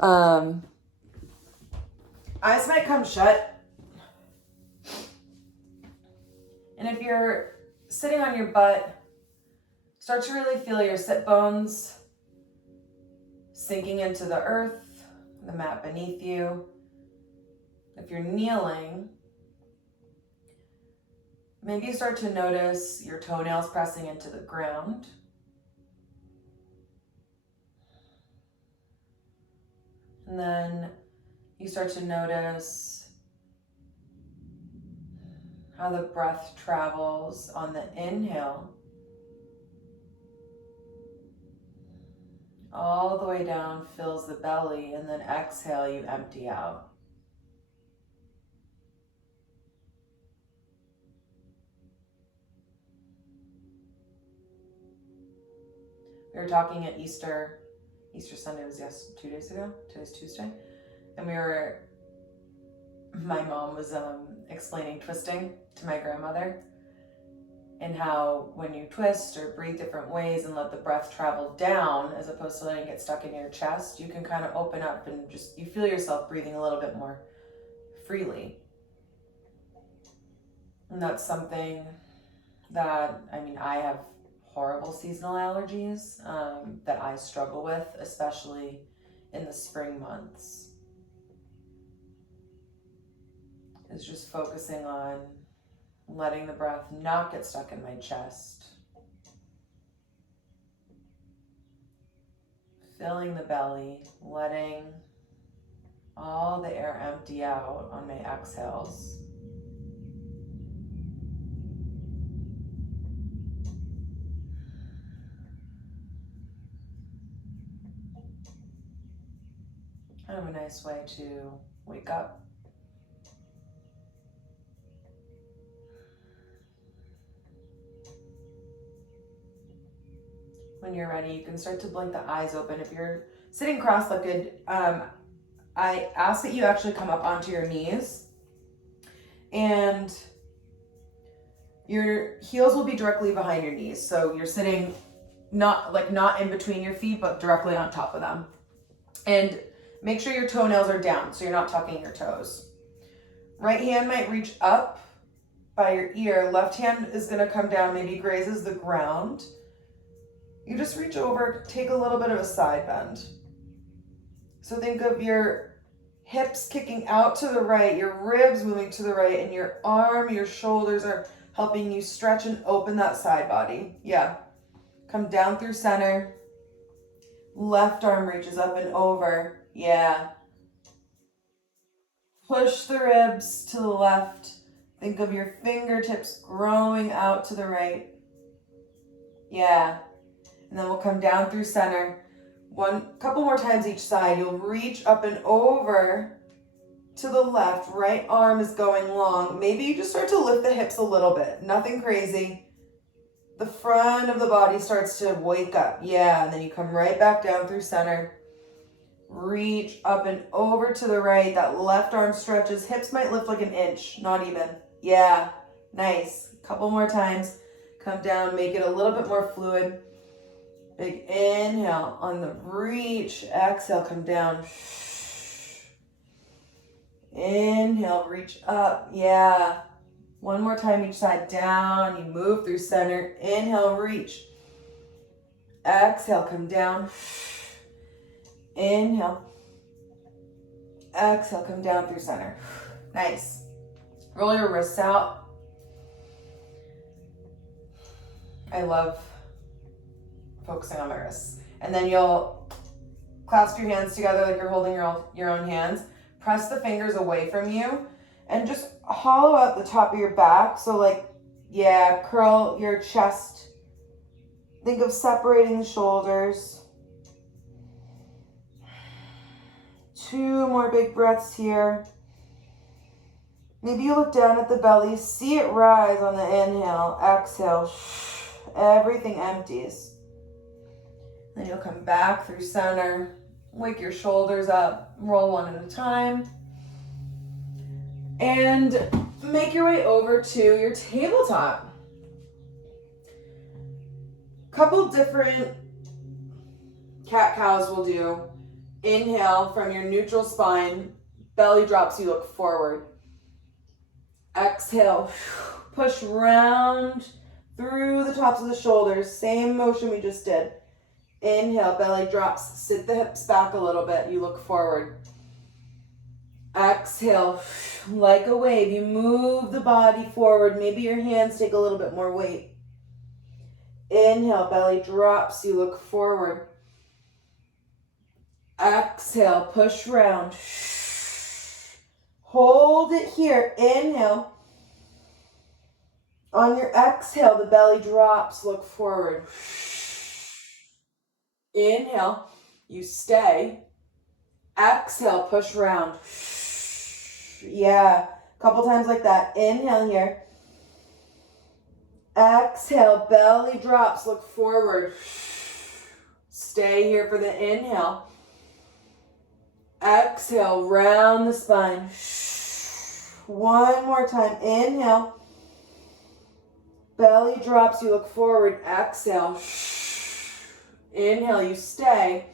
Eyes might come shut. And if you're sitting on your butt, start to really feel your sit bones sinking into the earth, the mat beneath you. If you're kneeling, maybe start to notice your toenails pressing into the ground. And then you start to notice how the breath travels on the inhale all the way down, fills the belly, and then exhale, you empty out. We were talking at Easter Sunday was 2 days ago. Today's Tuesday. And my mom was explaining twisting to my grandmother, and how when you twist or breathe different ways and let the breath travel down as opposed to letting it get stuck in your chest, you can kind of open up and just, you feel yourself breathing a little bit more freely. And that's something that, I have horrible seasonal allergies that I struggle with, especially in the spring months. Is just focusing on letting the breath not get stuck in my chest. Filling the belly, letting all the air empty out on my exhales. Kind of a nice way to wake up. When you're ready, you can start to blink the eyes open. If you're sitting cross-legged, I ask that you actually come up onto your knees, and your heels will be directly behind your knees. So you're sitting not in between your feet, but directly on top of them. And make sure your toenails are down so you're not tucking your toes. Right hand might reach up by your ear. Left hand is going to come down, maybe grazes the ground. You just reach over, take a little bit of a side bend. So think of your hips kicking out to the right, your ribs moving to the right, and your arm, your shoulders are helping you stretch and open that side body. Yeah. Come down through center. Left arm reaches up and over. Yeah. Push the ribs to the left. Think of your fingertips growing out to the right. Yeah. And then we'll come down through center. Couple more times each side. You'll reach up and over to the left. Right arm is going long. Maybe you just start to lift the hips a little bit. Nothing crazy. The front of the body starts to wake up. Yeah, and then you come right back down through center. Reach up and over to the right. That left arm stretches. Hips might lift like an inch. Not even. Yeah, nice. Couple more times. Come down. Make it a little bit more fluid. Big inhale on the reach. Exhale, come down. Inhale, reach up. Yeah. One more time each side. Down. You move through center. Inhale, reach. Exhale, come down. Inhale. Exhale, come down through center. Nice. Roll your wrists out. I love focusing on my wrists. And then you'll clasp your hands together like you're holding your own hands. Press the fingers away from you and just hollow out the top of your back. So curl your chest. Think of separating the shoulders. 2 more big breaths here. Maybe you look down at the belly, see it rise on the inhale, exhale. Everything empties. Then you'll come back through center, wake your shoulders up, roll one at a time, and make your way over to your tabletop. Couple different cat-cows will do. Inhale from your neutral spine, belly drops, you look forward. Exhale, push round through the tops of the shoulders, same motion we just did. Inhale, belly drops, sit the hips back a little bit, you look forward. Exhale, like a wave, you move the body forward, maybe your hands take a little bit more weight. Inhale, belly drops, you look forward. Exhale, push round. Hold it here, inhale. On your exhale, the belly drops, look forward. Inhale, you stay. Exhale, push round. Yeah, a couple times like that. Inhale here. Exhale, belly drops, look forward. Stay here for the inhale. Exhale, round the spine. One more time, inhale. Belly drops, you look forward. Exhale. Inhale, you stay.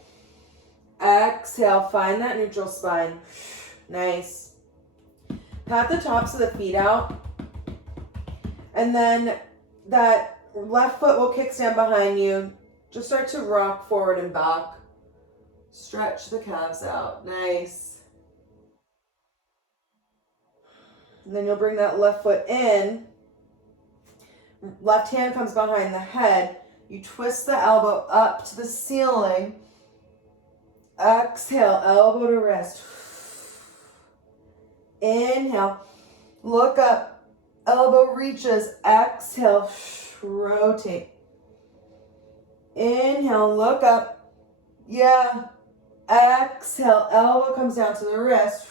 Exhale, find that neutral spine. Nice. Pat the tops of the feet out. And then that left foot will kickstand behind you. Just start to rock forward and back. Stretch the calves out. Nice. And then you'll bring that left foot in. Left hand comes behind the head. You twist the elbow up to the ceiling. Exhale, elbow to wrist. Inhale, look up, elbow reaches. Exhale, rotate. Inhale, look up. Yeah. Exhale, elbow comes down to the wrist.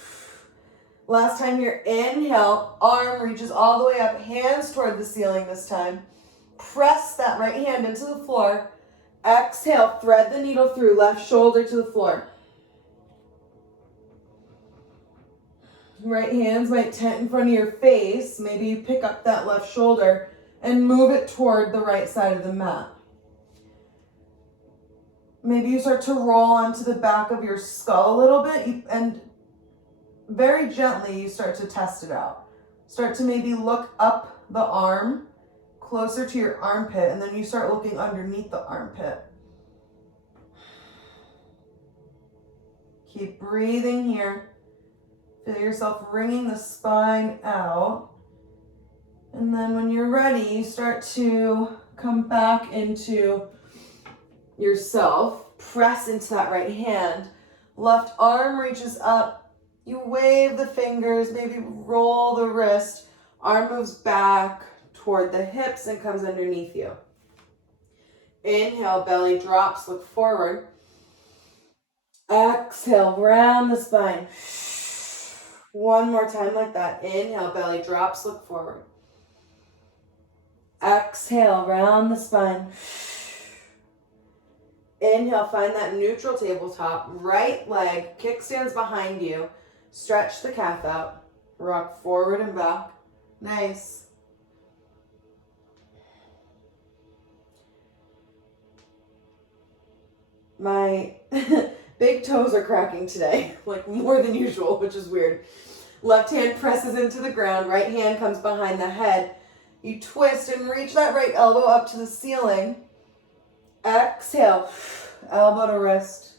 Last time here, inhale, arm reaches all the way up, hands toward the ceiling this time. Press that right hand into the floor. Exhale, thread the needle through, left shoulder to the floor. Right hands might tent in front of your face. Maybe you pick up that left shoulder and move it toward the right side of the mat. Maybe you start to roll onto the back of your skull a little bit, and very gently you start to test it out. Start to maybe look up the arm closer to your armpit, and then you start looking underneath the armpit. Keep breathing here. Feel yourself wringing the spine out. And then when you're ready, you start to come back into yourself. Press into that right hand. Left arm reaches up. You wave the fingers, maybe roll the wrist. Arm moves back toward the hips and comes underneath you. Inhale, belly drops, look forward. Exhale, round the spine. One more time like that. Inhale, belly drops, look forward. Exhale, round the spine. Inhale, find that neutral tabletop. Right leg kickstands behind you. Stretch the calf out. Rock forward and back. Nice. My big toes are cracking today, like more than usual, which is weird. Left hand presses into the ground. Right hand comes behind the head. You twist and reach that right elbow up to the ceiling. Exhale, elbow to wrist.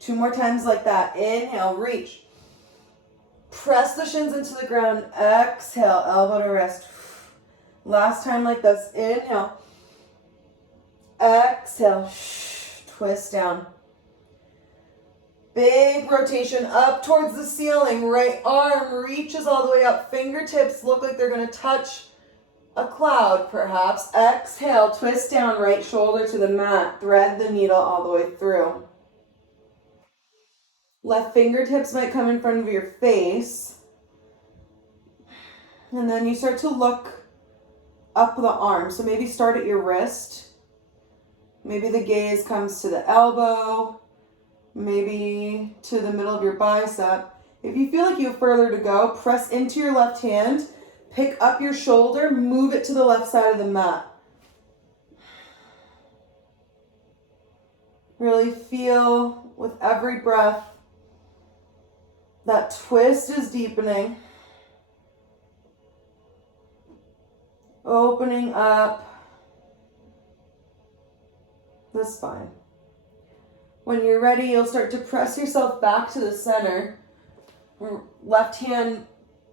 2 more times like that. Inhale, reach. Press the shins into the ground. Exhale, elbow to wrist. Last time like this. Inhale. Exhale. Twist down. Big rotation up towards the ceiling. Right arm reaches all the way up. Fingertips look like they're going to touch a cloud, perhaps. Exhale, twist down, right shoulder to the mat. Thread the needle all the way through. Left fingertips might come in front of your face. And then you start to look up the arm. So maybe start at your wrist. Maybe the gaze comes to the elbow. Maybe to the middle of your bicep. If you feel like you have further to go, press into your left hand. Pick up your shoulder, move it to the left side of the mat. Really feel with every breath. That twist is deepening. Opening up the spine. When you're ready, you'll start to press yourself back to the center. Left hand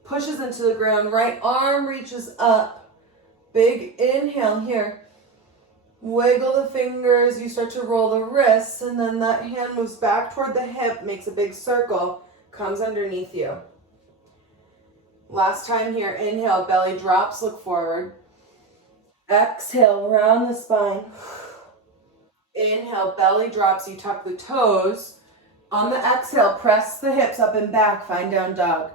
pushes into the ground. Right arm reaches up. Big inhale here. Wiggle the fingers. You start to roll the wrists. And then that hand moves back toward the hip. Makes a big circle. Comes underneath you. Last time here. Inhale. Belly drops. Look forward. Exhale. Round the spine. Inhale, belly drops, you tuck the toes. On the exhale, press the hips up and back, find down dog.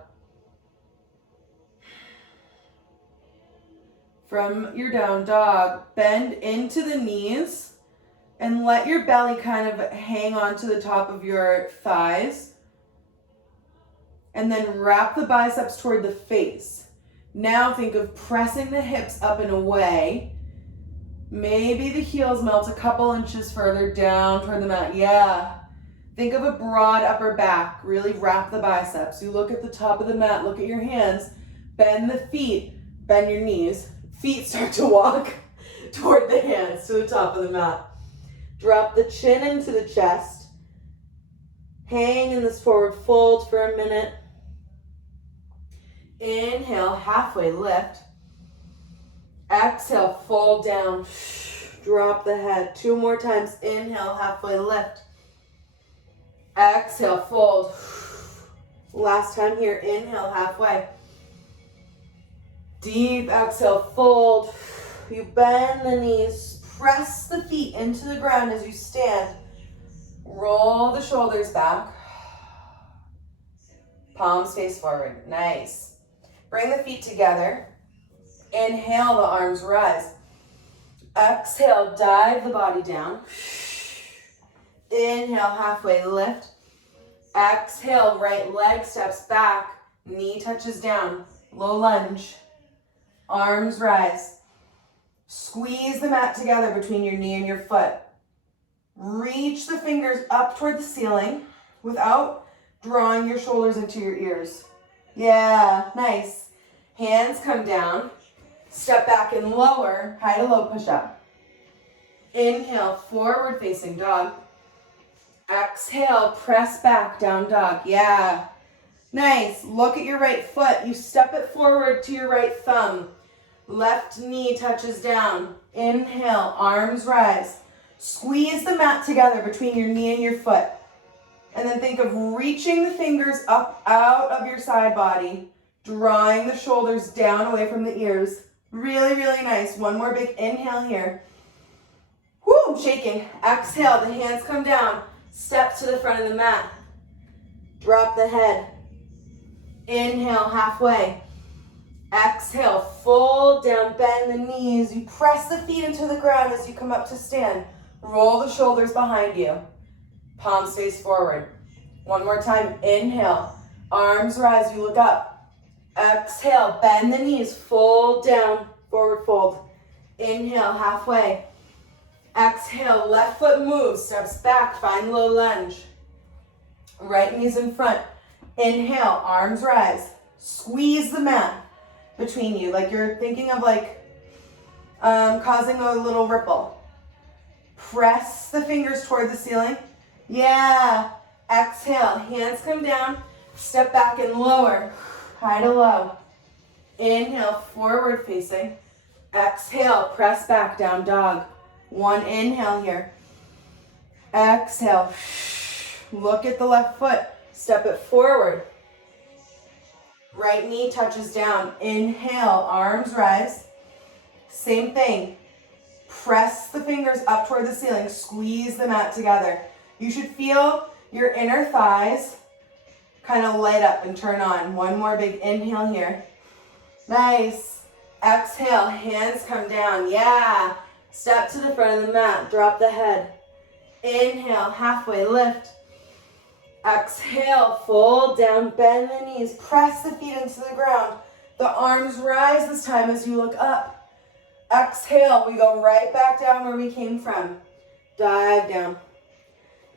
From your down dog, bend into the knees and let your belly kind of hang onto the top of your thighs. And then wrap the biceps toward the face. Now think of pressing the hips up and away. Maybe the heels melt a couple inches further down toward the mat. Yeah. Think of a broad upper back. Really wrap the biceps. You look at the top of the mat. Look at your hands. Bend the feet. Bend your knees. Feet start to walk toward the hands to the top of the mat. Drop the chin into the chest. Hang in this forward fold for a minute. Inhale, halfway lift. Exhale, fold down. Drop the head. 2 more times. Inhale, halfway lift. Exhale, fold. Last time here. Inhale, halfway. Deep exhale, fold. You bend the knees. Press the feet into the ground as you stand. Roll the shoulders back. Palms face forward. Nice. Bring the feet together. Inhale, the arms rise. Exhale, dive the body down. Inhale, halfway lift. Exhale, right leg steps back. Knee touches down. Low lunge. Arms rise. Squeeze the mat together between your knee and your foot. Reach the fingers up toward the ceiling without drawing your shoulders into your ears. Yeah, nice. Hands come down. Step back and lower, high to low push-up. Inhale, forward facing dog. Exhale, press back, down dog. Yeah, nice. Look at your right foot. You step it forward to your right thumb. Left knee touches down. Inhale, arms rise. Squeeze the mat together between your knee and your foot. And then think of reaching the fingers up out of your side body, drawing the shoulders down away from the ears. Really, really nice. One more big inhale here. Woo, shaking. Exhale, the hands come down. Step to the front of the mat. Drop the head. Inhale, halfway. Exhale, fold down, bend the knees. You press the feet into the ground as you come up to stand. Roll the shoulders behind you. Palms face forward. One more time. Inhale. Arms rise. You look up. Exhale, bend the knees, fold down, forward fold. Inhale, halfway. Exhale, left foot moves, steps back, find low lunge. Right knee's in front. Inhale, arms rise. Squeeze the mat between you, like you're thinking of causing a little ripple. Press the fingers toward the ceiling. Yeah. Exhale, hands come down, step back and lower. High to low. Inhale, forward facing. Exhale, press back, down dog. 1 inhale here. Exhale. Look at the left foot. Step it forward. Right knee touches down. Inhale, arms rise. Same thing. Press the fingers up toward the ceiling. Squeeze the mat together. You should feel your inner thighs kind of light up and turn on. 1 more big inhale here. Nice. Exhale, hands come down. Yeah. Step to the front of the mat. Drop the head. Inhale, halfway lift. Exhale, fold down, bend the knees. Press the feet into the ground. The arms rise this time as you look up. Exhale, we go right back down where we came from. Dive down.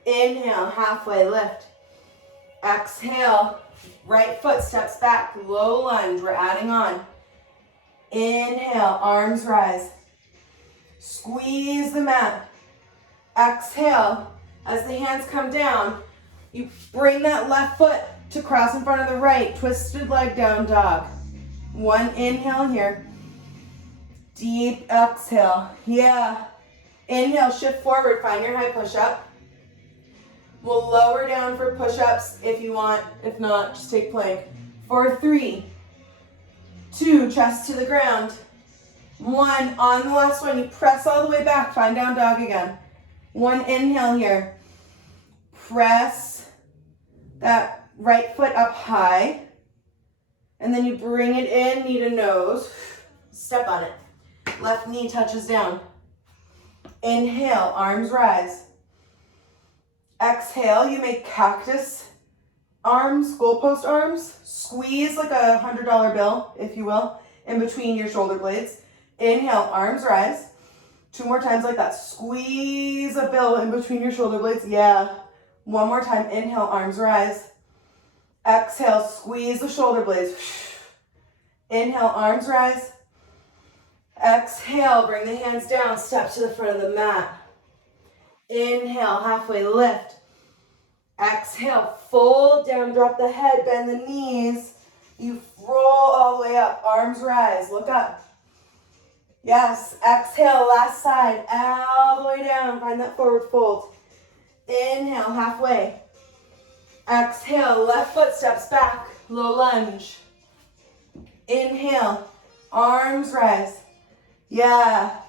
Inhale, halfway lift. Exhale, right foot steps back, low lunge, we're adding on. Inhale, arms rise. Squeeze the mat. Exhale, as the hands come down, you bring that left foot to cross in front of the right, twisted leg down dog. One inhale here. Deep exhale, yeah. Inhale, shift forward, find your high push-up. We'll lower down for push-ups if you want. If not, just take plank. For 3, 2, chest to the ground. 1, on the last one, you press all the way back, find down dog again. 1 inhale here. Press that right foot up high. And then you bring it in, knee to nose. Step on it. Left knee touches down. Inhale, arms rise. Exhale, you make cactus arms, goalpost arms. Squeeze like a $100 bill, if you will, in between your shoulder blades. Inhale, arms rise. 2 more times like that. Squeeze a bill in between your shoulder blades. Yeah. 1 more time. Inhale, arms rise. Exhale, squeeze the shoulder blades. Inhale, arms rise. Exhale, bring the hands down, step to the front of the mat. Inhale, halfway lift. Exhale, fold down, drop the head, bend the knees. You roll all the way up, arms rise, look up. Yes, exhale, last side, all the way down, find that forward fold. Inhale, halfway. Exhale, left foot steps back, low lunge. Inhale, arms rise. Yeah.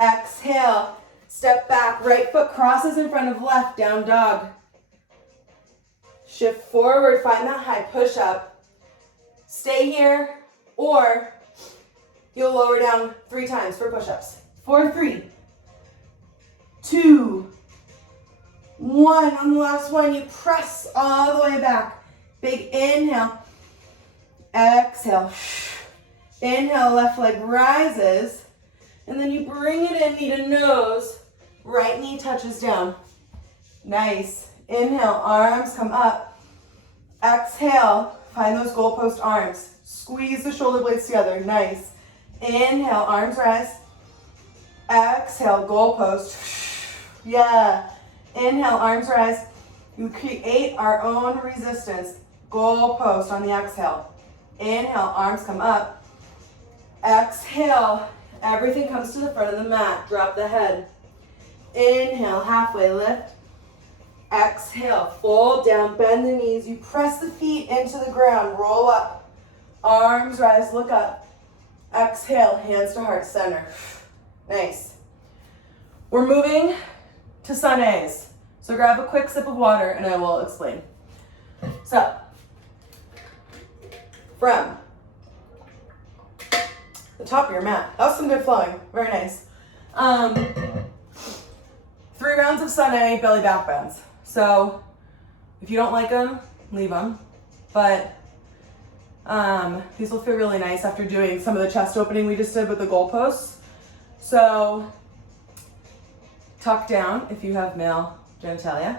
Exhale, step back, right foot crosses in front of left, down dog. Shift forward, find that high push-up. Stay here, or you'll lower down 3 times for push-ups. For 3, 2, 1. On the last one, you press all the way back. Big inhale. Exhale. Inhale, left leg rises. And then you bring it in, knee to nose. Right knee touches down. Nice. Inhale, arms come up. Exhale, find those goalpost arms. Squeeze the shoulder blades together. Nice. Inhale, arms rise. Exhale, goalpost. Yeah. Inhale, arms rise. You create our own resistance. Goalpost on the exhale. Inhale, arms come up. Exhale, everything comes to the front of the mat. Drop the head. Inhale, halfway lift. Exhale, fold down, bend the knees. You press the feet into the ground. Roll up. Arms rise, look up. Exhale, hands to heart center. Nice. We're moving to sun A's. So grab a quick sip of water and I will explain. So, from the top of your mat. That was some good flowing. Very nice. 3 rounds of sun A, belly back bends. So if you don't like them, leave them. But these will feel really nice after doing some of the chest opening we just did with the goalposts. So tuck down if you have male genitalia.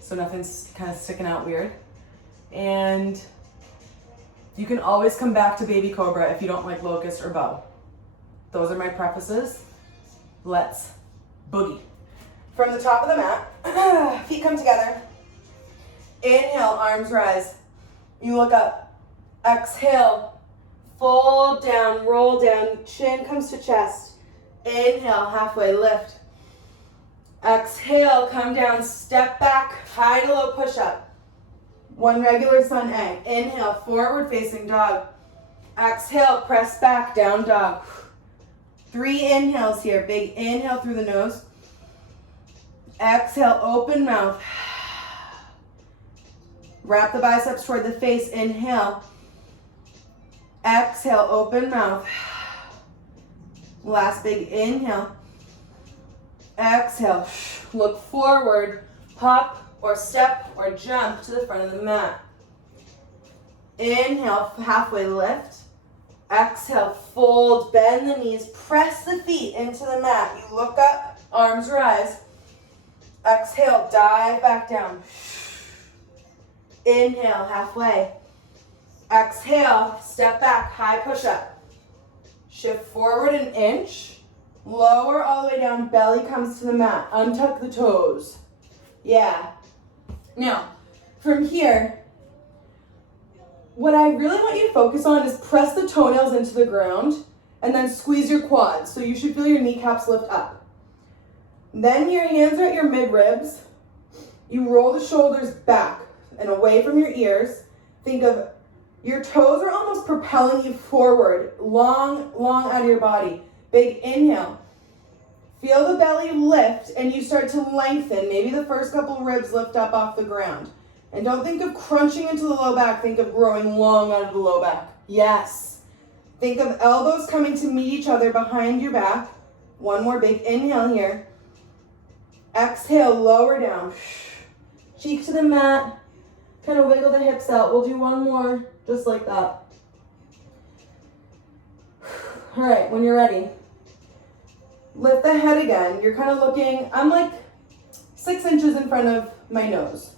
So nothing's kind of sticking out weird. And you can always come back to baby cobra if you don't like locust or bow. Those are my prefaces. Let's boogie. From the top of the mat, feet come together. Inhale, arms rise. You look up. Exhale, fold down, roll down, chin comes to chest. Inhale, halfway lift. Exhale, come down, step back, high to low push-up. 1 regular sun A. Inhale, forward facing dog. Exhale, press back, down dog. 3 inhales here. Big inhale through the nose. Exhale, open mouth. Wrap the biceps toward the face. Inhale. Exhale, open mouth. Last big inhale. Exhale. Look forward. Hop or step or jump to the front of the mat. Inhale, halfway lift. Exhale, fold, bend the knees, press the feet into the mat. You look up, Arms rise. Exhale, dive back down. Inhale, halfway. Exhale, step back, high push-up. Shift forward an inch. Lower all the way down, belly comes to the mat. Untuck the toes. Yeah. Now, from here, what I really want you to focus on is press the toenails into the ground and then squeeze your quads. So you should feel your kneecaps lift up. Then your hands are at your mid-ribs. You roll the shoulders back and away from your ears. Think of your toes are almost propelling you forward, long, long out of your body. Big inhale. Feel the belly lift and you start to lengthen. Maybe the first couple of ribs lift up off the ground. And don't think of crunching into the low back. Think of growing long out of the low back. Yes. Think of elbows coming to meet each other behind your back. One more big inhale here. Exhale, lower down. Cheek to the mat. Kind of wiggle the hips out. We'll do one more, just like that. All right, when you're ready, lift the head again. You're kind of looking, I'm like 6 inches in front of my nose.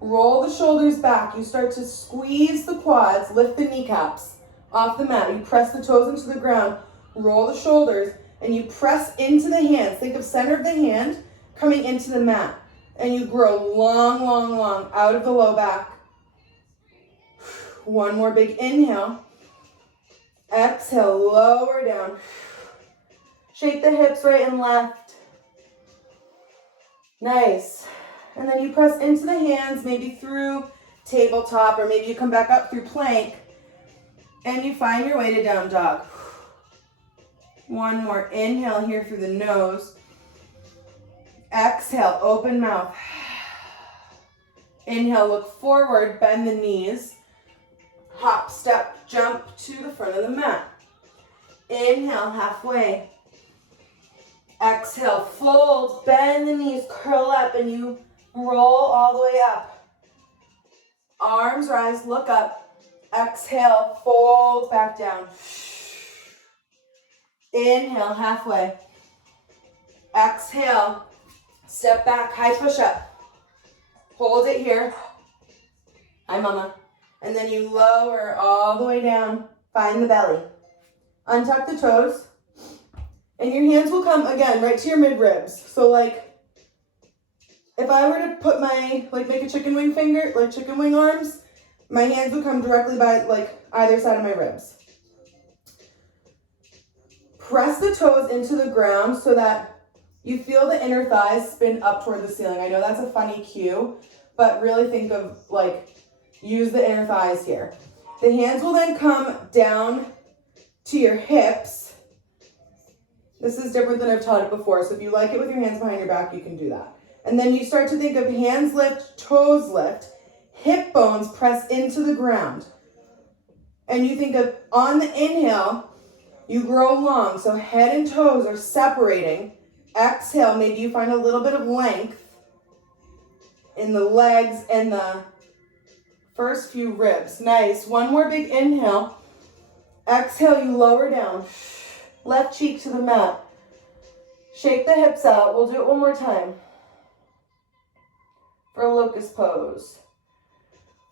Roll the shoulders back. You start to squeeze the quads, lift the kneecaps off the mat. You press the toes into the ground, roll the shoulders, and you press into the hands. Think of center of the hand coming into the mat. And you grow long, long, long out of the low back. One more big inhale. Exhale, lower down. Shake the hips right and left. Nice. And then you press into the hands, maybe through tabletop, or maybe you come back up through plank, and you find your way to down dog. One more inhale here through the nose. Exhale, open mouth. Inhale, look forward, bend the knees. Hop, step, jump to the front of the mat. Inhale, halfway. Exhale, fold, bend the knees, curl up, and you roll all the way up. Arms rise, look up. Exhale, fold back down. Inhale, halfway. Exhale, step back, high push up. Hold it here. Hi, mama. And then you lower all the way down. Find the belly. Untuck the toes. And your hands will come, again, right to your mid-ribs. So, like, if I were to put my, like, make a chicken wing finger, like chicken wing arms, my hands would come directly by, like, either side of my ribs. Press the toes into the ground so that you feel the inner thighs spin up toward the ceiling. I know that's a funny cue, but really think of, like, use the inner thighs here. The hands will then come down to your hips. This is different than I've taught it before, so if you like it with your hands behind your back, you can do that. And then you start to think of hands lift, toes lift, hip bones press into the ground. And you think of, on the inhale, you grow long, so head and toes are separating. Exhale, maybe you find a little bit of length in the legs and the first few ribs. Nice. One more big inhale. Exhale, you lower down. Left cheek to the mat. Shake the hips out. We'll do it one more time for locust pose.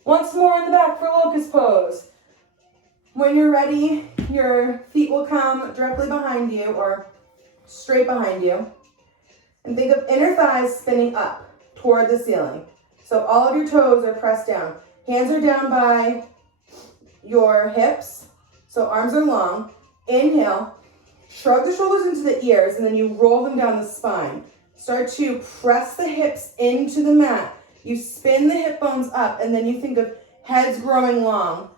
Once more in the back for locust pose. When you're ready, your feet will come directly behind you or straight behind you. And think of inner thighs spinning up toward the ceiling. So all of your toes are pressed down. Hands are down by your hips. So arms are long. Inhale. Shrug the shoulders into the ears, and then you roll them down the spine. Start to press the hips into the mat. You spin the hip bones up, and then you think of heads growing long.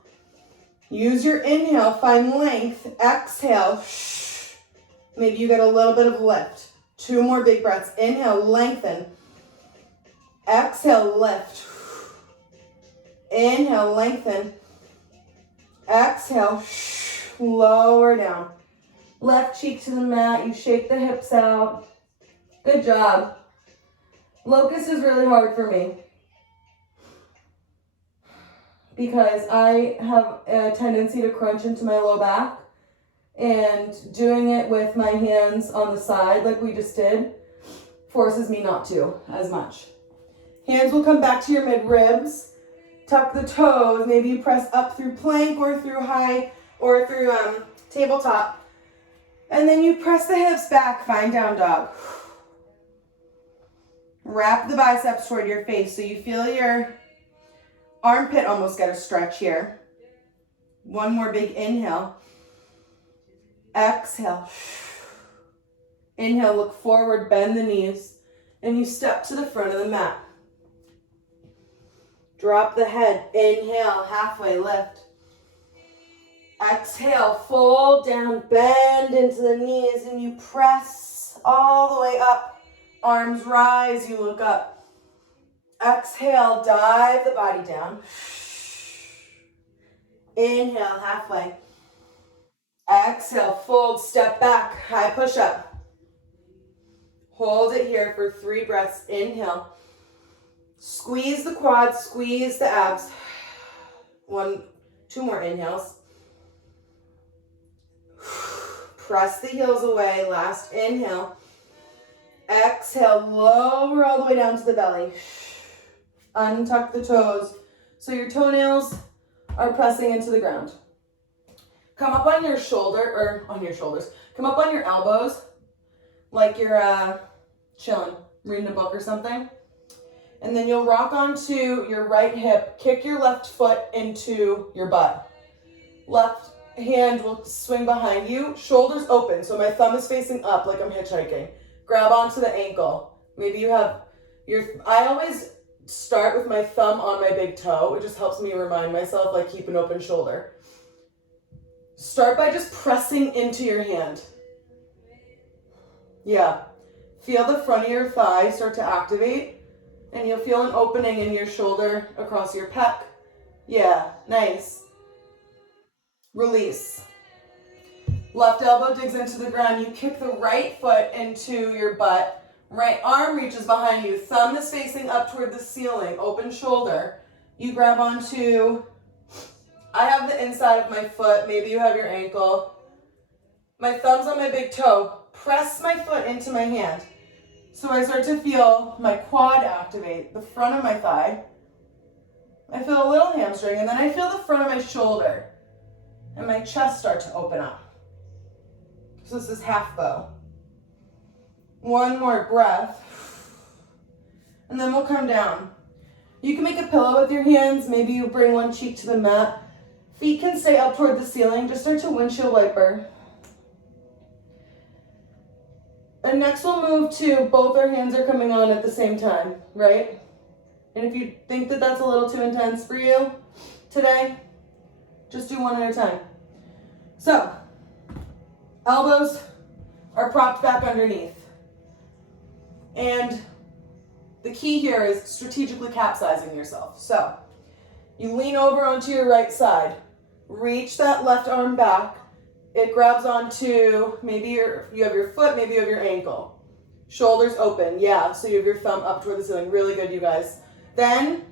Use your inhale, find length. Exhale. Maybe you get a little bit of lift. 2 more big breaths. Inhale, lengthen. Exhale, lift. Inhale, lengthen. Exhale, lower down. Left cheek to the mat. You shake the hips out. Good job. Locust is really hard for me because I have a tendency to crunch into my low back, and doing it with my hands on the side like we just did, forces me not to as much. Hands will come back to your mid-ribs. Tuck the toes. Maybe you press up through plank or through high or through tabletop. And then you press the hips back, find down dog. Wrap the biceps toward your face so you feel your armpit almost get a stretch here. One more big inhale. Exhale. Inhale, look forward, bend the knees, and you step to the front of the mat. Drop the head. Inhale, halfway lift. Exhale, fold down, bend into the knees, and you press all the way up. Arms rise, you look up. Exhale, dive the body down. Inhale, halfway. Exhale, fold, step back, high push up. Hold it here for 3 breaths. Inhale. Squeeze the quads, squeeze the abs. 2 more inhales. Press the heels away. Last inhale. Exhale, lower all the way down to the belly. Untuck the toes so your toenails are pressing into the ground. Come up on your shoulder, or on your shoulders. Come up on your elbows like you're chilling, reading a book or something. And then you'll rock onto your right hip, kick your left foot into your butt. Left hand will swing behind you, shoulders open, so my thumb is facing up like I'm hitchhiking. Grab onto the ankle. Maybe you have I always start with my thumb on my big toe. It just helps me remind myself, like, keep an open shoulder. Start by just pressing into your hand. Yeah. Feel the front of your thigh start to activate, and you'll feel an opening in your shoulder across your pec. Yeah, nice. Release. Left elbow digs into the ground. You kick the right foot into your butt. Right arm reaches behind you. Thumb is facing up toward the ceiling. Open shoulder. You grab onto, I have the inside of my foot. Maybe you have your ankle. My thumb's on my big toe. Press my foot into my hand. So I start to feel my quad activate, the front of my thigh. I feel a little hamstring, and then I feel the front of my shoulder. And my chest start to open up. So this is half bow. One more breath. And then we'll come down. You can make a pillow with your hands. Maybe you bring one cheek to the mat. Feet can stay up toward the ceiling. Just start to windshield wiper. And next we'll move to both our hands are coming on at the same time, right? And if you think that that's a little too intense for you today, just do one at a time. So, elbows are propped back underneath. And the key here is strategically capsizing yourself. So, you lean over onto your right side. Reach that left arm back. It grabs onto, maybe you have your foot, maybe you have your ankle. Shoulders open, yeah, so you have your thumb up toward the ceiling. Really good, you guys. Then,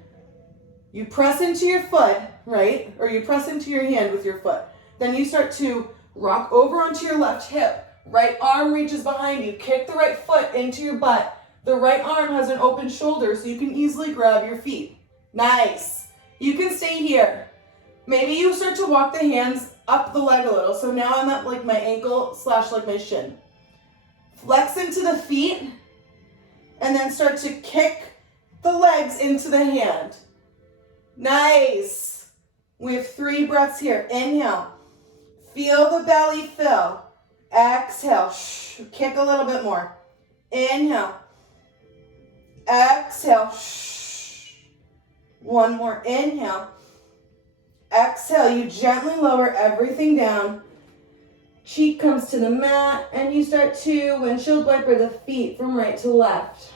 you press into your foot, right? Or you press into your hand with your foot. Then you start to rock over onto your left hip. Right arm reaches behind you. Kick the right foot into your butt. The right arm has an open shoulder, so you can easily grab your feet. Nice. You can stay here. Maybe you start to walk the hands up the leg a little. So now I'm at like my ankle / like my shin. Flex into the feet, and then start to kick the legs into the hand. Nice. We have 3 breaths here. Inhale. Feel the belly fill. Exhale. Kick a little bit more. Inhale. Exhale. One more. Inhale. Exhale. You gently lower everything down. Cheek comes to the mat, and you start to windshield wiper the feet from right to left.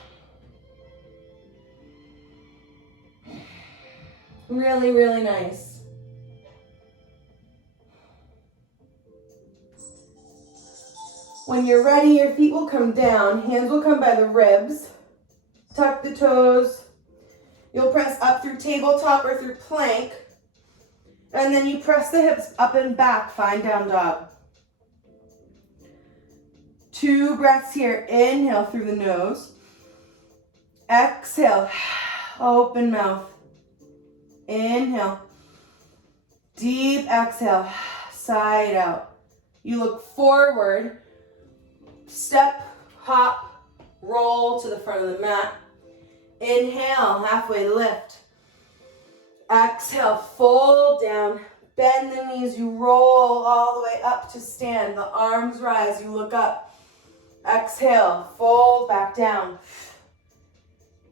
Really, really nice. When you're ready, your feet will come down. Hands will come by the ribs. Tuck the toes. You'll press up through tabletop or through plank. And then you press the hips up and back. Find down dog. 2 breaths here. Inhale through the nose. Exhale, open mouth. Inhale, deep exhale, side out. You look forward, step, hop, roll to the front of the mat. Inhale, halfway lift. Exhale, fold down, bend the knees, you roll all the way up to stand. The arms rise, you look up. Exhale, fold back down.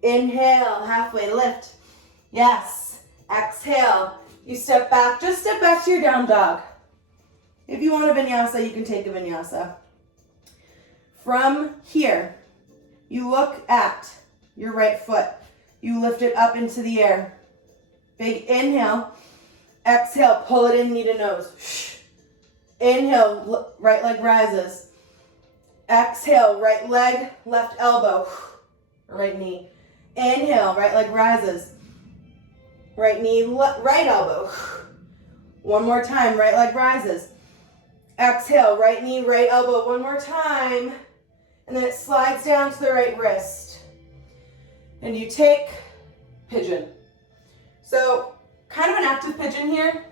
Inhale, halfway lift. Yes. Exhale, you step back, just step back to your down dog. If you want a vinyasa, you can take a vinyasa. From here, you look at your right foot. You lift it up into the air. Big inhale. Exhale, pull it in, knee to nose. Inhale, right leg rises. Exhale, right leg, left elbow, right knee. Inhale, right leg rises. Right knee, right elbow. One more time, right leg rises. Exhale, right knee, right elbow, one more time. And then it slides down to the right wrist. And you take pigeon. So, kind of an active pigeon here.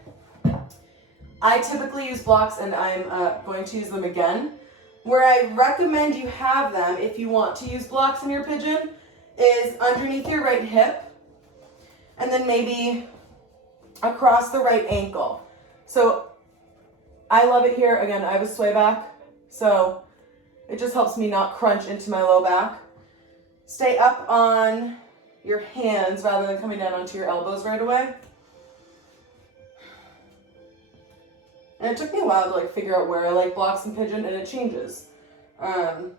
I typically use blocks and I'm going to use them again. Where I recommend you have them, if you want to use blocks in your pigeon, is underneath your right hip. And then maybe across the right ankle. So I love it here. Again, I have a sway back, so it just helps me not crunch into my low back. Stay up on your hands rather than coming down onto your elbows right away. And it took me a while to figure out where I like blocks and pigeon, and it changes. But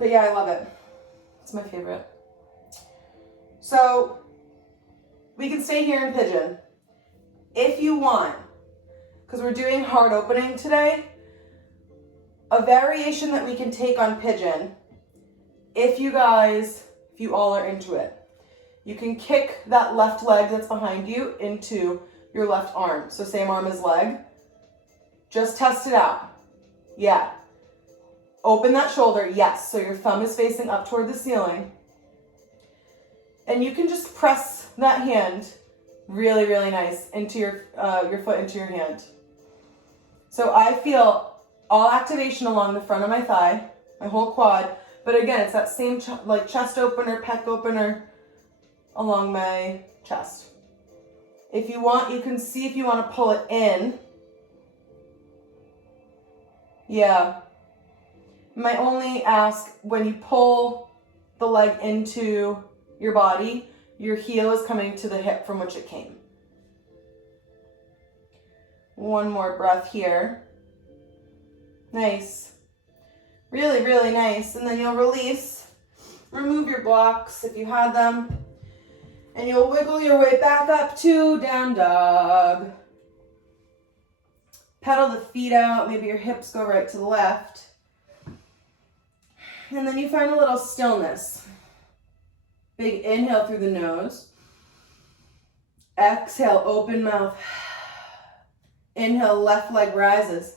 yeah, I love it. It's my favorite. So we can stay here in pigeon if you want, because we're doing hard opening today. A variation that we can take on pigeon, if you all are into it, you can kick that left leg that's behind you into your left arm. So same arm as leg. Just test it out. Yeah. Open that shoulder. Yes. So your thumb is facing up toward the ceiling. And you can just press that hand really, really nice into your foot into your hand. So I feel all activation along the front of my thigh, my whole quad. But again, it's that same chest opener, pec opener along my chest. If you want, you can see if you want to pull it in. Yeah. My only ask, when you pull the leg into your body, your heel is coming to the hip from which it came. One more breath here. Nice. Really, really nice. And then you'll release. Remove your blocks if you had them. And you'll wiggle your way back up to down dog. Pedal the feet out. Maybe your hips go right to the left. And then you find a little stillness. Big inhale through the nose. Exhale, open mouth. Inhale, left leg rises.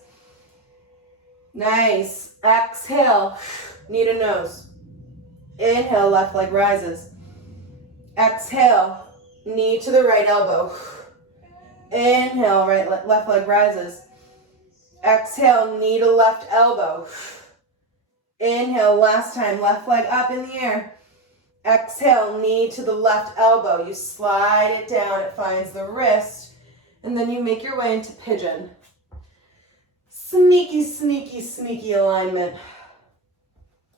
Nice. Exhale, knee to nose. Inhale, left leg rises. Exhale, knee to the right elbow. Inhale, left leg rises. Exhale, knee to left elbow. Inhale, last time, left leg up in the air. Exhale, knee to the left elbow. You slide it down, it finds the wrist, and then you make your way into pigeon. Sneaky, sneaky, sneaky alignment.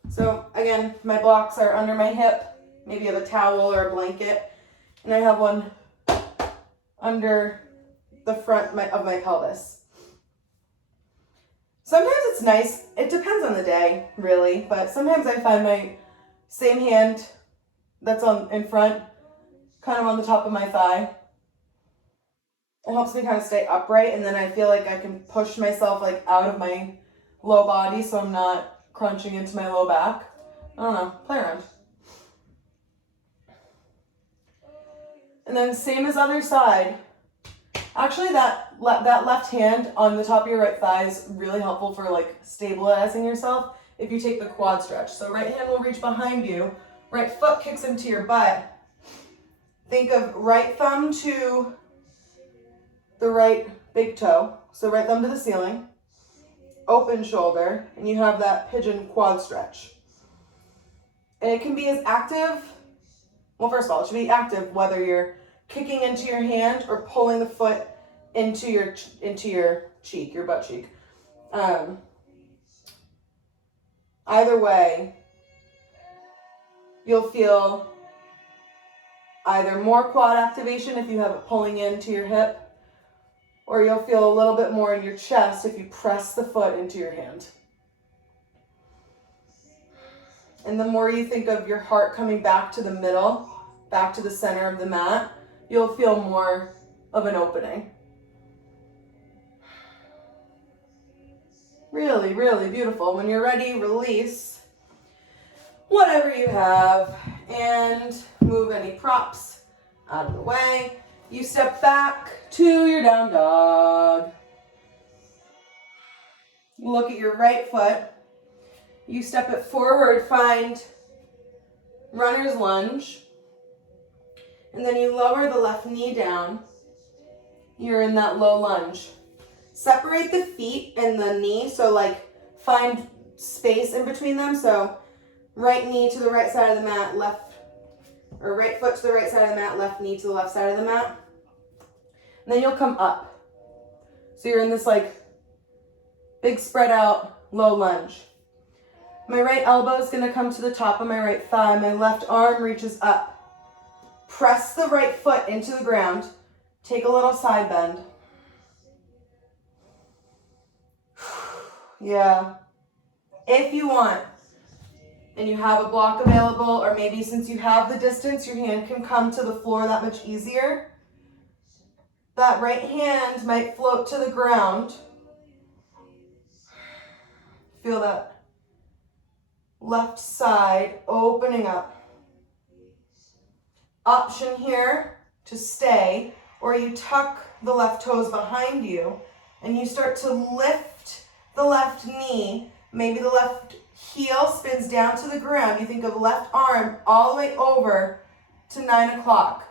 So again, my blocks are under my hip. Maybe you have a towel or a blanket, and I have one under the front of my pelvis. Sometimes it's nice, it depends on the day, really, but sometimes I find my same hand that's in front, kind of on the top of my thigh. It helps me kind of stay upright, and then I feel like I can push myself out of my low body so I'm not crunching into my low back. I don't know, play around. And then same as other side. Actually, that left hand on the top of your right thigh is really helpful for stabilizing yourself if you take the quad stretch. So right hand will reach behind you, right foot kicks into your butt. Think of right thumb to the right big toe. So right thumb to the ceiling, open shoulder, and you have that pigeon quad stretch. And it can be as active, well, first of all, it should be active whether you're kicking into your hand or pulling the foot into your cheek, your butt cheek. Either way, you'll feel either more quad activation if you have it pulling into your hip, or you'll feel a little bit more in your chest if you press the foot into your hand. And the more you think of your heart coming back to the middle, back to the center of the mat, you'll feel more of an opening. Really, really beautiful. When you're ready, release whatever you have and move any props out of the way. You step back to your down dog. Look at your right foot. You step it forward, find runner's lunge. And then you lower the left knee down. You're in that low lunge. Separate the feet and the knee, so like find space in between them. So right knee to the right side of the mat, or right foot to the right side of the mat, left knee to the left side of the mat. And then you'll come up. So you're in this like big spread out low lunge. My right elbow is going to come to the top of my right thigh. My left arm reaches up. Press the right foot into the ground. Take a little side bend. Yeah. If you want, and you have a block available, or maybe since you have the distance, your hand can come to the floor that much easier. That right hand might float to the ground. Feel that left side opening up. Option here to stay, or you tuck the left toes behind you and you start to lift the left knee. Maybe the left heel spins down to the ground. You think of left arm all the way over to 9 o'clock.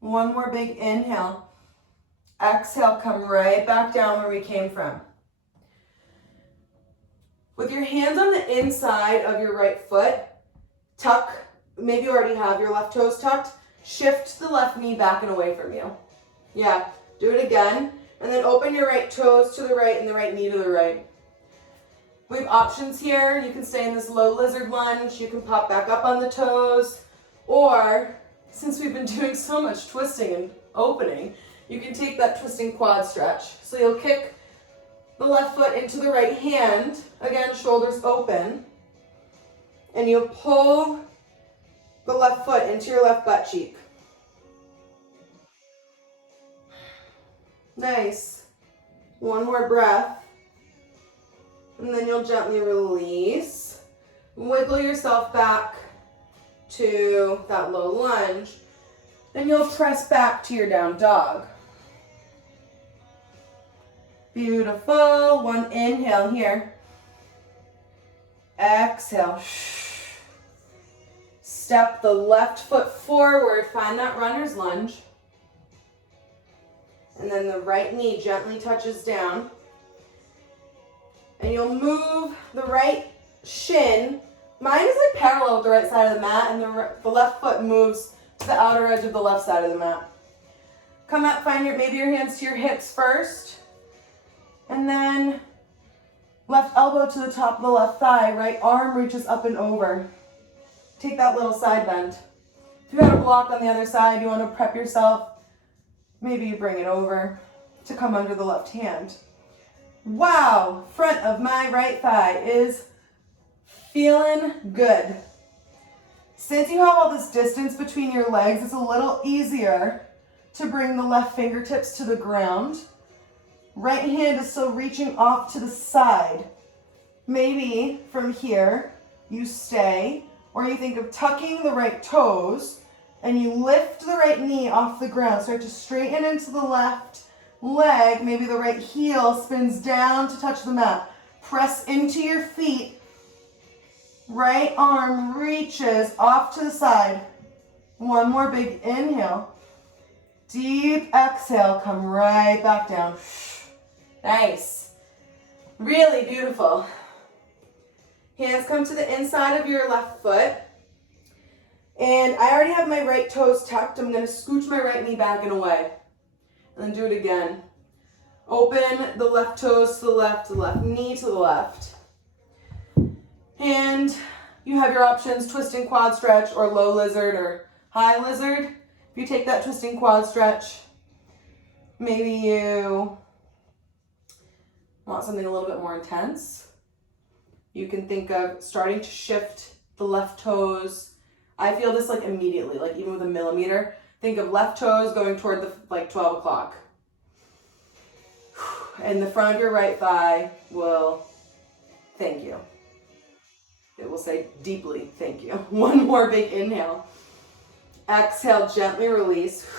One more big inhale. Exhale, come right back down where we came from. With your hands on the inside of your right foot, tuck, maybe you already have your left toes tucked, shift the left knee back and away from you. Yeah, do it again. And then open your right toes to the right and the right knee to the right. We have options here. You can stay in this low lizard lunge. You can pop back up on the toes. Or, since we've been doing so much twisting and opening, you can take that twisting quad stretch. So you'll kick the left foot into the right hand. Again, shoulders open. And you'll pull the left foot into your left butt cheek. Nice. One more breath. And then you'll gently release. Wiggle yourself back to that low lunge. Then you'll press back to your down dog. Beautiful. One inhale here. Exhale. Step the left foot forward. Find that runner's lunge. And then the right knee gently touches down. And you'll move the right shin. Mine is like parallel with the right side of the mat, and the left foot moves to the outer edge of the left side of the mat. Come up, find maybe your hands to your hips first. And then left elbow to the top of the left thigh, right arm reaches up and over. Take that little side bend. If you had a block on the other side, you want to prep yourself, maybe you bring it over to come under the left hand. Wow, front of my right thigh is feeling good. Since you have all this distance between your legs, it's a little easier to bring the left fingertips to the ground. Right hand is still reaching off to the side. Maybe from here, you stay, or you think of tucking the right toes, and you lift the right knee off the ground. Start to straighten into the left, leg, maybe the right heel spins down to touch the mat. Press into your feet. Right arm reaches off to the side. One more big inhale. Deep exhale, come right back down. Nice. Really beautiful. Hands come to the inside of your left foot. And I already have my right toes tucked. I'm going to scooch my right knee back and away. And then do it again. Open the left toes to the left knee to the left. And you have your options, twisting quad stretch or low lizard or high lizard. If you take that twisting quad stretch, maybe you want something a little bit more intense. You can think of starting to shift the left toes. I feel this like immediately, like even with a millimeter. Think of left toes going toward the like 12 o'clock. And the front of your right thigh will thank you. It will say deeply thank you. One more big inhale. Exhale, gently release.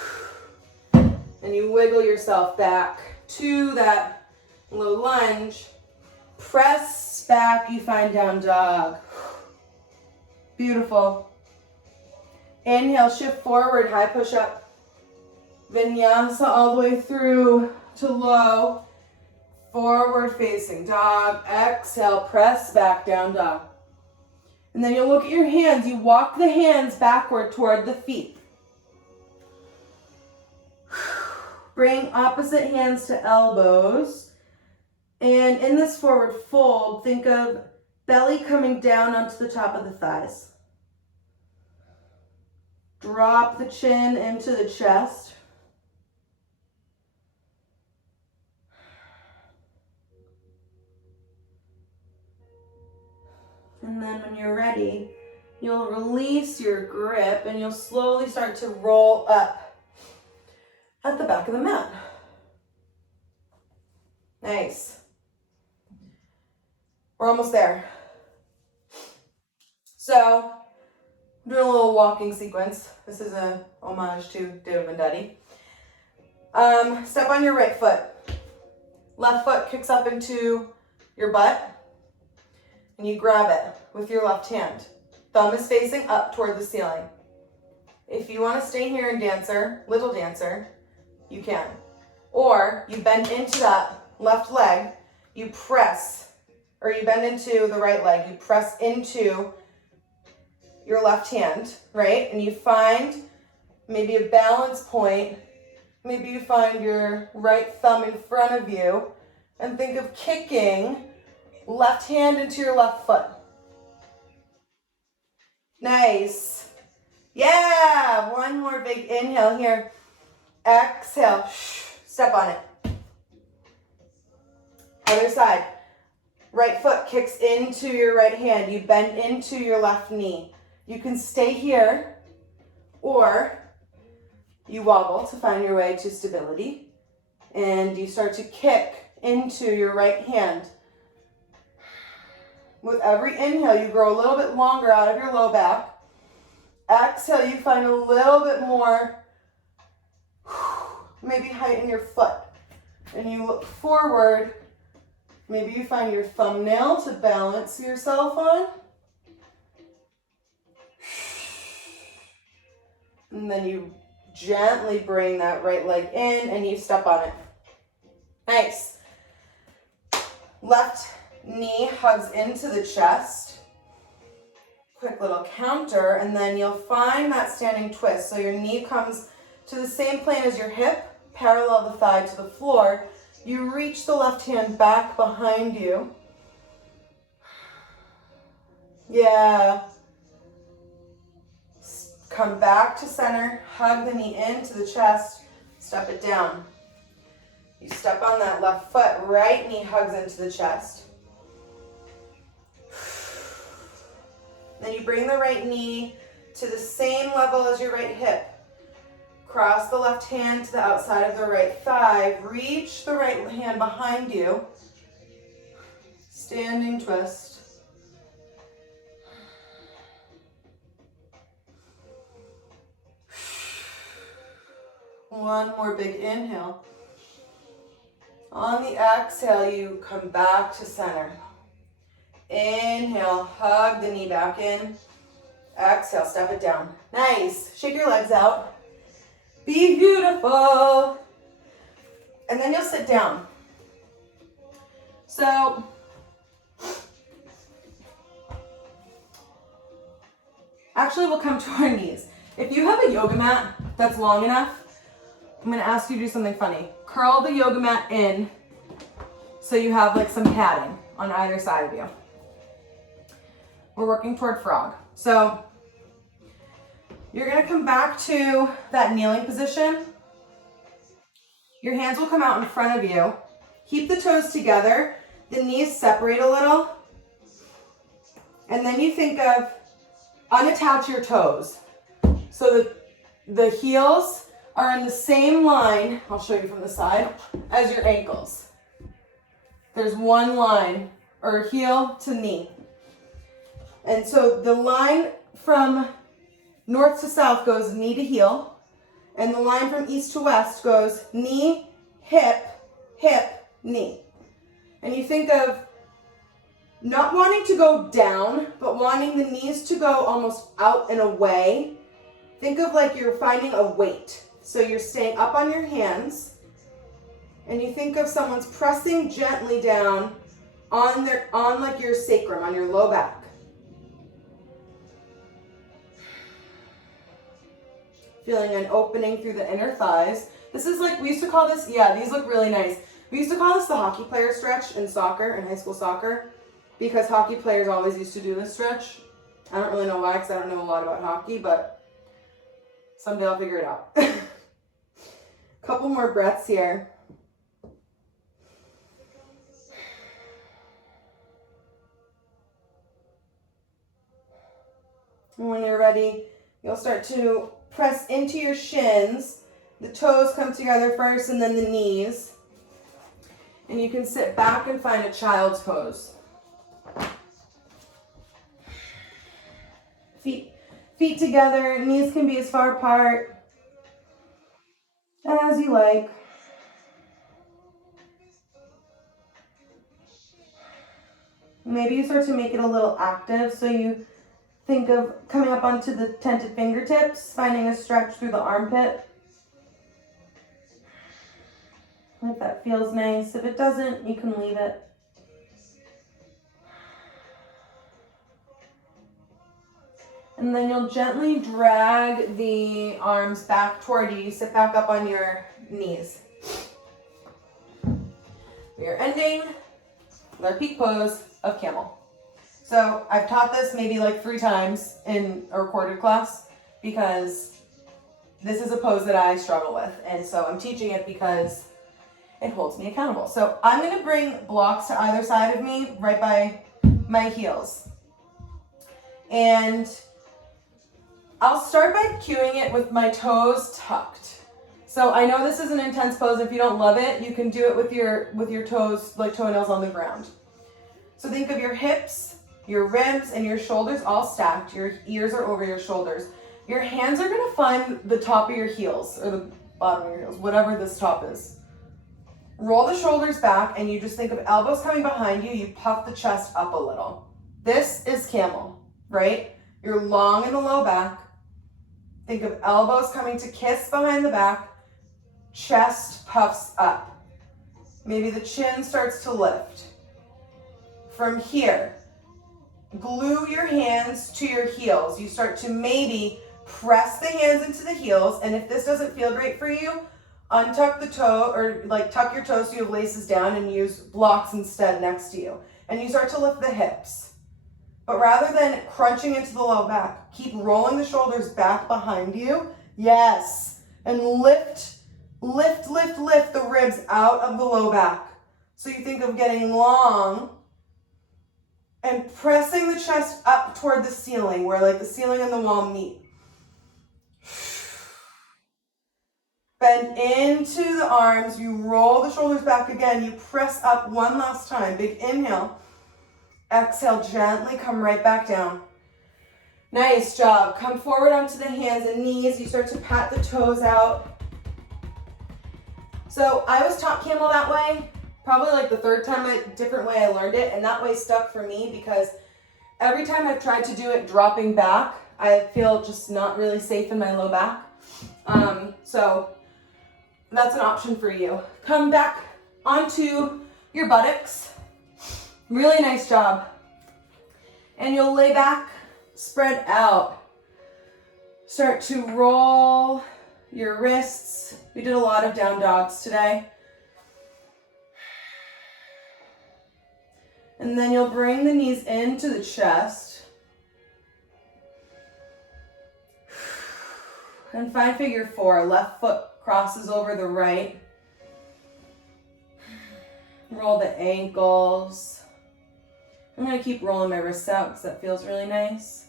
And you wiggle yourself back to that low lunge. Press back, you find down dog. Beautiful. Inhale, shift forward, high push up. Vinyasa all the way through to low. Forward facing dog. Exhale, press back, down dog. And then you'll look at your hands. You walk the hands backward toward the feet. Bring opposite hands to elbows. And in this forward fold, think of belly coming down onto the top of the thighs. Drop the chin into the chest. And then when you're ready, you'll release your grip and you'll slowly start to roll up at the back of the mat. Nice. We're almost there. So, I'm doing a little walking sequence. This is a homage to David Vendetti. Step on your right foot. Left foot kicks up into your butt. And you grab it with your left hand. Thumb is facing up toward the ceiling. If you want to stay here in dancer, little dancer, you can. Or you bend into that left leg, you press, or you bend into the right leg, you press into your left hand, right? And you find maybe a balance point. Maybe you find your right thumb in front of you and think of kicking left hand into your left foot. Nice. Yeah, one more big inhale here. Exhale, step on it. Other side. Right foot kicks into your right hand. You bend into your left knee. You can stay here, or you wobble to find your way to stability, and you start to kick into your right hand. With every inhale, you grow a little bit longer out of your low back. Exhale, you find a little bit more, maybe height in your foot. And you look forward. Maybe you find your thumbnail to balance yourself on. And then you gently bring that right leg in and you step on it. Nice. Left knee hugs into the chest. Quick little counter, and then you'll find that standing twist. So your knee comes to the same plane as your hip, parallel the thigh to the floor. You reach the left hand back behind you. Yeah. Come back to center, hug the knee into the chest, step it down. You step on that left foot, right knee hugs into the chest. Then you bring the right knee to the same level as your right hip. Cross the left hand to the outside of the right thigh. Reach the right hand behind you. Standing twist. One more big inhale. On the exhale, you come back to center. Inhale, hug the knee back in. Exhale, step it down. Nice. Shake your legs out. Be beautiful. And then you'll sit down. So, actually we'll come to our knees. If you have a yoga mat that's long enough, I'm gonna ask you to do something funny. Curl the yoga mat in so you have like some padding on either side of you. We're working toward frog. So you're gonna come back to that kneeling position. Your hands will come out in front of you. Keep the toes together. The knees separate a little. And then you think of unattach your toes. So that the heels are in the same line, I'll show you from the side, as your ankles. There's one line, or heel to knee. And so the line from north to south goes knee to heel, and the line from east to west goes knee, hip, hip, knee. And you think of not wanting to go down, but wanting the knees to go almost out and away. Think of like you're finding a weight. So you're staying up on your hands, and you think of someone's pressing gently down on like your sacrum, on your low back. Feeling an opening through the inner thighs. This is like, we used to call this, yeah, these look really nice. We used to call this the hockey player stretch in soccer, in high school soccer, because hockey players always used to do this stretch. I don't really know why, because I don't know a lot about hockey, but someday I'll figure it out. Couple more breaths here. And when you're ready, you'll start to press into your shins. The toes come together first and then the knees. And you can sit back and find a child's pose. Feet together, knees can be as far apart as you like. Maybe you start to make it a little active, so you think of coming up onto the tented fingertips, finding a stretch through the armpit. If that feels nice. If it doesn't, you can leave it. And then you'll gently drag the arms back toward you. Sit back up on your knees. We are ending with our peak pose of camel. So I've taught this maybe like 3 times in a recorded class because this is a pose that I struggle with. And so I'm teaching it because it holds me accountable. So I'm going to bring blocks to either side of me right by my heels. And I'll start by cueing it with my toes tucked. So I know this is an intense pose. If you don't love it, you can do it with your toes, like toenails on the ground. So think of your hips, your ribs, and your shoulders all stacked. Your ears are over your shoulders. Your hands are gonna find the top of your heels, or the bottom of your heels, whatever this top is. Roll the shoulders back, and you just think of elbows coming behind you. You puff the chest up a little. This is camel, right? You're long in the low back. Think of elbows coming to kiss behind the back. Chest puffs up. Maybe the chin starts to lift. From here, glue your hands to your heels. You start to maybe press the hands into the heels, and if this doesn't feel great for you, untuck the toe, or like tuck your toes so you have laces down and use blocks instead next to you. And you start to lift the hips. But rather than crunching into the low back, keep rolling the shoulders back behind you. Yes. And lift the ribs out of the low back. So you think of getting long and pressing the chest up toward the ceiling, where like the ceiling and the wall meet. Bend into the arms, you roll the shoulders back again, you press up one last time, big inhale. Exhale, gently come right back down. Nice job. Come forward onto the hands and knees, you start to pat the toes out. So I was taught camel that way, probably like the third time, different way I learned it, and that way stuck for me because every time I've tried to do it dropping back, I feel just not really safe in my low back. So that's an option for you. Come back onto your buttocks. Really nice job. And you'll lay back, spread out. Start to roll your wrists. We did a lot of down dogs today. And then you'll bring the knees into the chest. And find figure 4. Left foot crosses over the right. Roll the ankles. I'm going to keep rolling my wrists out because that feels really nice.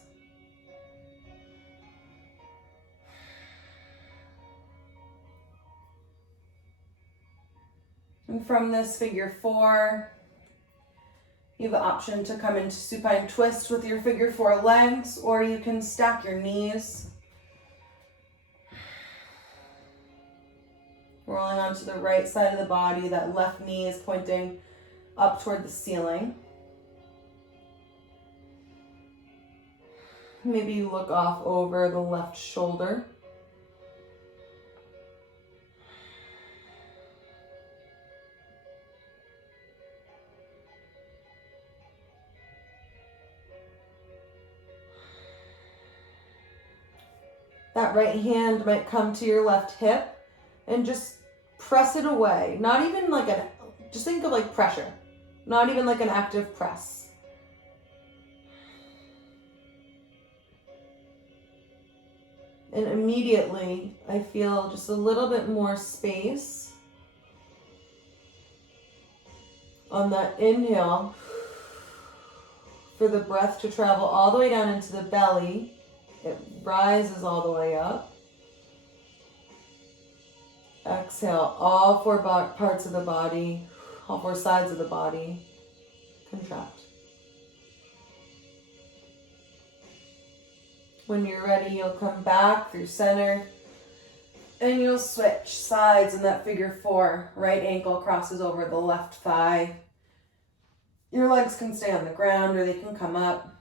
And from this figure 4, you have the option to come into supine twist with your figure 4 legs, or you can stack your knees. Rolling onto the right side of the body, that left knee is pointing up toward the ceiling. Maybe you look off over the left shoulder. That right hand might come to your left hip and just press it away. Not even like just think of like pressure. Not even like an active press. And immediately I feel just a little bit more space on that inhale for the breath to travel all the way down into the belly. It rises all the way up. Exhale, all 4 parts of the body, all 4 sides of the body contract. When you're ready, you'll come back through center and you'll switch sides in that figure 4. Right ankle crosses over the left thigh. Your legs can stay on the ground or they can come up.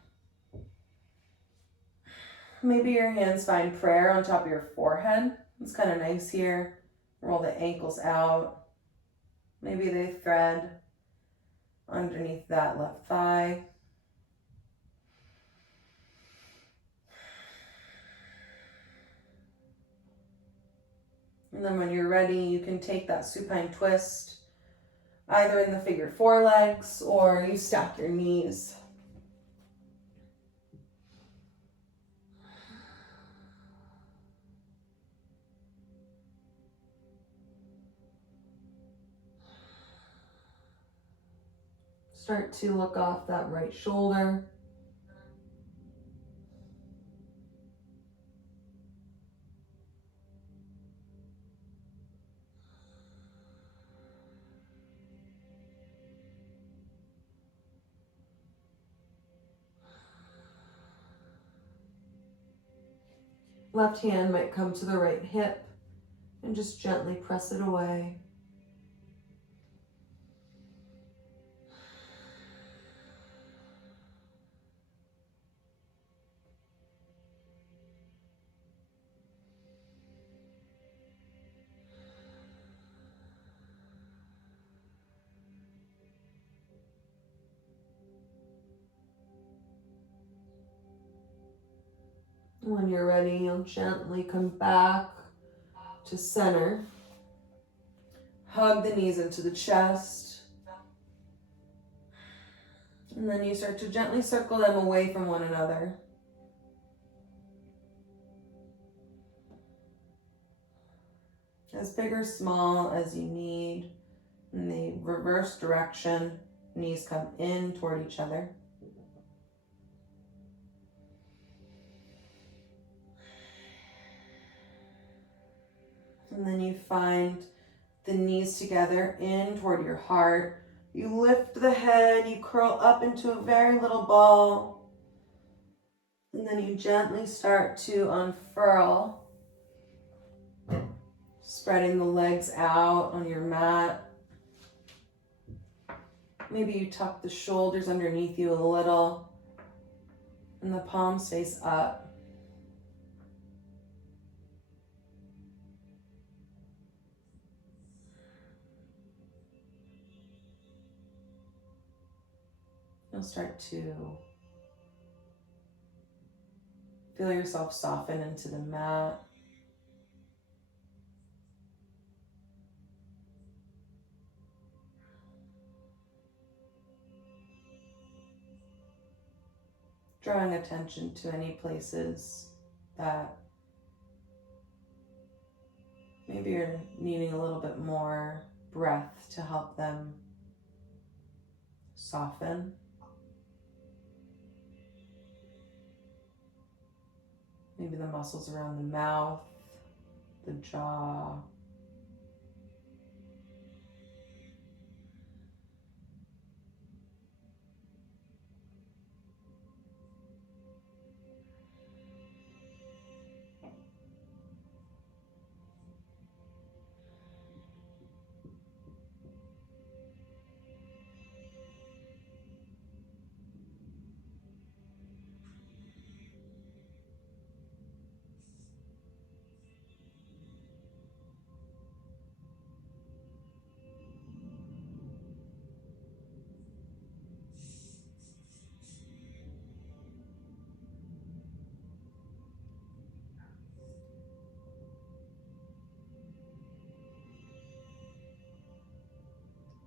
Maybe your hands find prayer on top of your forehead. It's kind of nice here. Roll the ankles out. Maybe they thread underneath that left thigh. And then when you're ready, you can take that supine twist, either in the figure 4 legs or you stack your knees. Start to look off that right shoulder. Left hand might come to the right hip and just gently press it away. When you're ready, you'll gently come back to center. Hug the knees into the chest. And then you start to gently circle them away from one another. As big or small as you need. In the reverse direction, knees come in toward each other. And then you find the knees together in toward your heart. You lift the head, you curl up into a very little ball. And then you gently start to unfurl, spreading the legs out on your mat. Maybe you tuck the shoulders underneath you a little and the palms face up. You'll start to feel yourself soften into the mat. Drawing attention to any places that maybe you're needing a little bit more breath to help them soften. Maybe the muscles around the mouth, the jaw.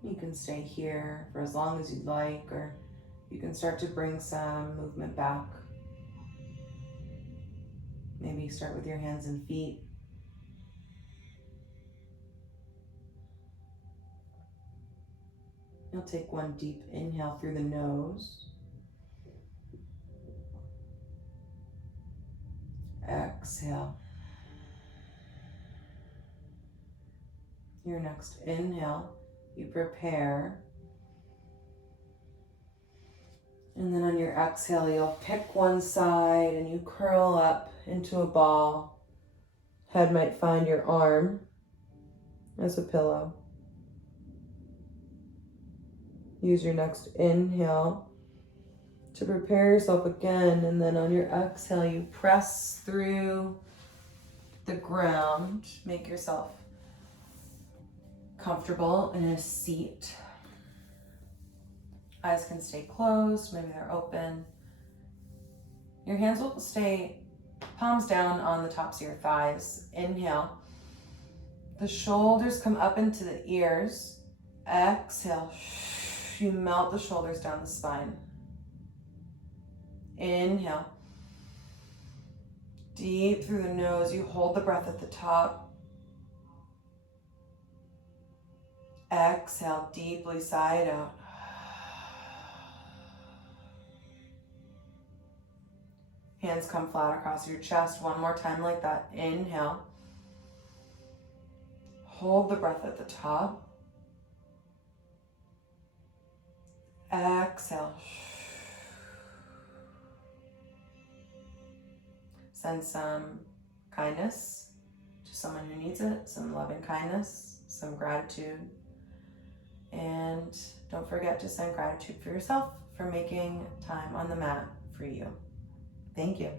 You can stay here for as long as you'd like, or you can start to bring some movement back. Maybe start with your hands and feet. You'll take one deep inhale through the nose. Exhale. Your next inhale, you prepare. And then on your exhale, you'll pick one side and you curl up into a ball. Head might find your arm as a pillow. Use your next inhale to prepare yourself again, and then on your exhale, you press through the ground. Make yourself comfortable in a seat. Eyes can stay closed, maybe they're open. Your hands will stay palms down on the tops of your thighs. Inhale. The shoulders come up into the ears. Exhale. You melt the shoulders down the spine. Inhale. Deep through the nose, you hold the breath at the top. Exhale, deeply side out. Hands come flat across your chest. One more time like that. Inhale. Hold the breath at the top. Exhale. Send some kindness to someone who needs it, some loving kindness, some gratitude. And don't forget to send gratitude for yourself for making time on the mat for you. Thank you.